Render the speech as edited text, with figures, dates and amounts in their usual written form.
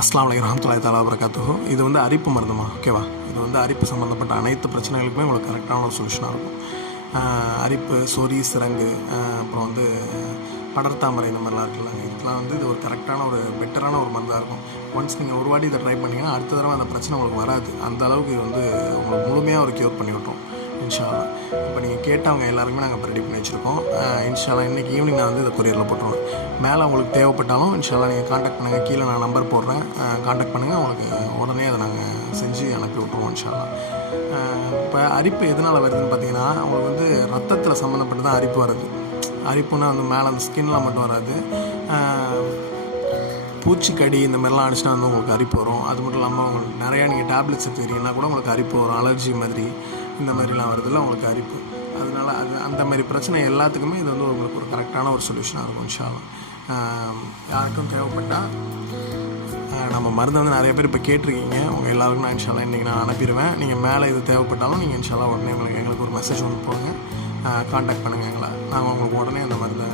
அஸ்ஸலாமு அலைக்கும் வரஹ்மத்துல்லாஹி தஆலா வபரகாத்துஹு. இது வந்து அரிப்பு மருந்துமா, ஓகேவா? இது வந்து அரிப்பு சம்மந்தப்பட்ட அனைத்து பிரச்சனைகளுக்குமே உங்களுக்கு கரெக்டான ஒரு சொல்யூஷனாக இருக்கும். அரிப்பு, சொறி, சிரங்கு, அப்புறம் வந்து படர்தாமரை, இந்த மாதிரிலாம் இருக்குல்ல, இதுக்கெலாம் வந்து இது ஒரு கரெக்டான ஒரு பெட்டரான ஒரு மருந்தாக இருக்கும். ஒன்ஸ் நீங்கள் ஒரு வாட்டி இதை ட்ரை பண்ணிங்கன்னா அடுத்த தடவை அந்த பிரச்சனை உங்களுக்கு வராது. அந்த அளவுக்கு இது வந்து உங்களுக்கு முழுமையாக ஒரு க்யூர் பண்ணி விட்டுரும் இன்ஷா அல்லாஹ். இப்போ நீங்கள் கேட்டவங்க எல்லாருக்குமே நாங்கள் இப்போ ரெடி பண்ணி வச்சுருக்கோம். இன்ஷா அல்லாஹ் இன்றைக்கி ஈவினிங் நான் வந்து இதை கொரியரில் போட்டுருவேன். மேலே உங்களுக்கு தேவைப்பட்டாலும் இன்ஷா அல்லாஹ் நீங்கள் காண்டாக்ட் பண்ணுங்கள். கீழே நான் நம்பர் போடுறேன், காண்டாக்ட் பண்ணுங்கள். உங்களுக்கு உடனே அதை நாங்கள் செஞ்சு அனுப்பி விட்ருவோம் இன்ஷா அல்லாஹ். இப்போ அரிப்பு எதனால் வருதுன்னு பார்த்தீங்கன்னா, உங்களுக்கு வந்து ரத்தத்தில் சம்மந்தப்பட்டு தான் அரிப்பு வருது. அரிப்புன்னா அந்த மேலே அந்த ஸ்கின்லாம் மட்டும் வராது. பூச்சிக்கடி இந்த மாதிரிலாம் அடிச்சுனா வந்து உங்களுக்கு அரிப்பு வரும். அது மட்டும் இல்லாமல் உங்களுக்கு நிறையா நீங்கள் டேப்லெட்ஸ் எடுத்துக்கிறீங்கன்னா கூட உங்களுக்கு அரிப்பு வரும். அலர்ஜி மாதிரி இந்த மாதிரிலாம் வருதுல்ல உங்களுக்கு அரிப்பு. அதனால் அந்த மாதிரி பிரச்சனை எல்லாத்துக்குமே இது வந்து உங்களுக்கு ஒரு கரெக்டான ஒரு சொல்யூஷனாக இருக்கும் இன்ஷா அல்லாஹ். யாருக்கும் தேவைப்பட்டால் நம்ம மருந்து வந்து நிறைய பேர் இப்போ கேட்டிருக்கீங்க. உங்கள் எல்லாருக்கும் நான் இன்ஷா அல்லாஹ் இன்றைக்கி நான் அனுப்பிடுவேன். நீங்கள் மேலே இது தேவைப்பட்டாலும் நீங்கள் இன்ஷா அல்லாஹ் உடனே எங்களுக்கு ஒரு மெசேஜ் ஒன்று போடுங்க, காண்டாக்ட் பண்ணுங்கள் எங்களை. நாங்கள் உங்களுக்கு உடனே அந்த மருந்தை